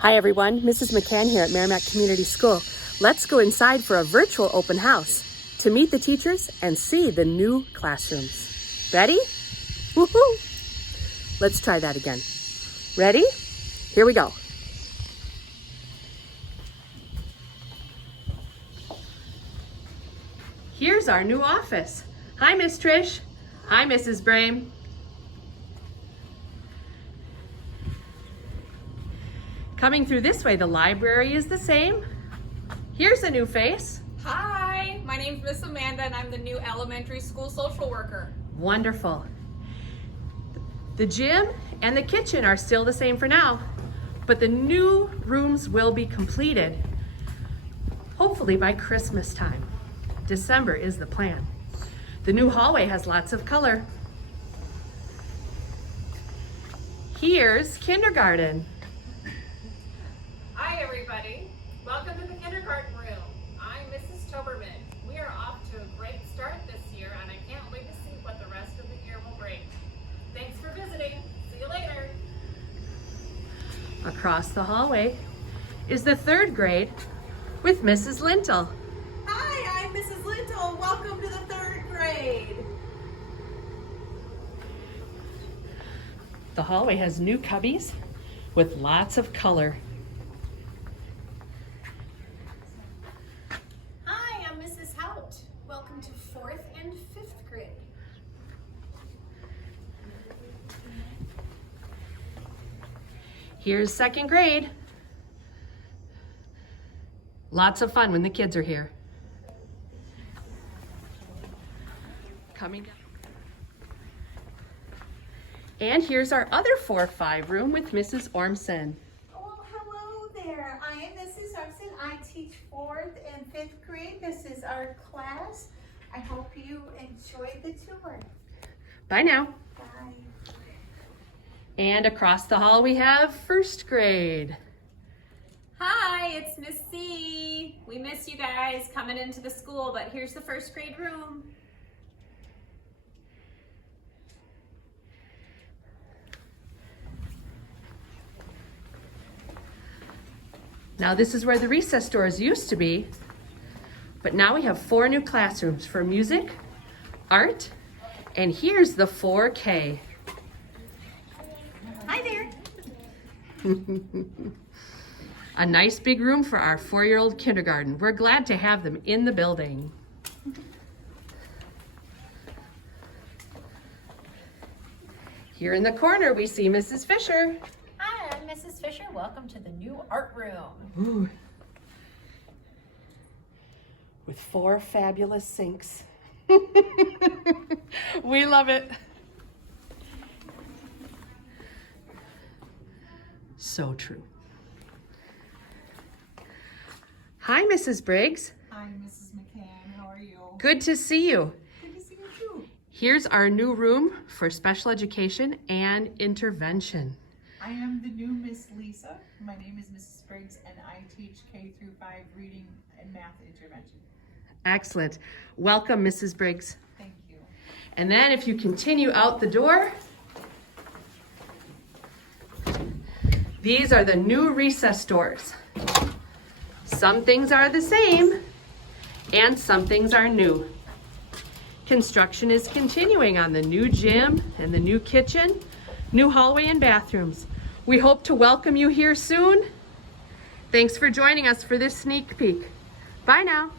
Hi everyone, Mrs. McCann here at Merrimack Community School. Let's go inside for a virtual open house to meet the teachers and see the new classrooms. Ready? Woohoo! Let's try that again. Ready? Here we go. Here's our new office. Hi, Miss Trish. Hi, Mrs. Brame. Coming through this way, the library is the same. Here's a new face. Hi, my name's Miss Amanda and I'm the new elementary school social worker. Wonderful. The gym and the kitchen are still the same for now, but the new rooms will be completed, hopefully by Christmas time. December is the plan. The new hallway has lots of color. Here's kindergarten. Hi everybody, welcome to the kindergarten room. I'm Mrs. Toberman. We are off to a great start this year and I can't wait to see what the rest of the year will bring. Thanks for visiting. See you later. Across the hallway is the third grade with Mrs. Lintle. Hi, I'm Mrs. Lintle. Welcome to the third grade. The hallway has new cubbies with lots of color. Hi, I'm Mrs. Hout. Welcome to 4th and 5th grade. Here's second grade. Lots of fun when the kids are here. Coming down. And here's our other 4-5 room with Mrs. Ormson. Oh, hello there. I am Mrs. Upson. I teach 4th and 5th grade. This is our class. I hope you enjoyed the tour. Bye now. Bye. And across the hall we have first grade. Hi, it's Miss C. We miss you guys coming into the school, but here's the first grade room. Now this is where the recess doors used to be, but now we have 4 new classrooms for music, art, and here's the 4K. Hi there. A nice big room for our 4-year-old kindergarten. We're glad to have them in the building. Here in the corner we see Mrs. Fisher. Hi, I'm Mrs. Fisher. Welcome to the new art room. Ooh. With 4 fabulous sinks. We love it. So true. Hi, Mrs. Briggs. Hi, Mrs. McCann. How are you? Good to see you. Good to see you too. Here's our new room for special education and intervention. I am the new Miss Lisa. My name is Mrs. Briggs and I teach K through 5 reading and math intervention. Excellent. Welcome, Mrs. Briggs. Thank you. And then if you continue out the door, these are the new recess doors. Some things are the same and some things are new. Construction is continuing on the new gym and the new kitchen, new hallway and bathrooms. We hope to welcome you here soon. Thanks for joining us for this sneak peek. Bye now.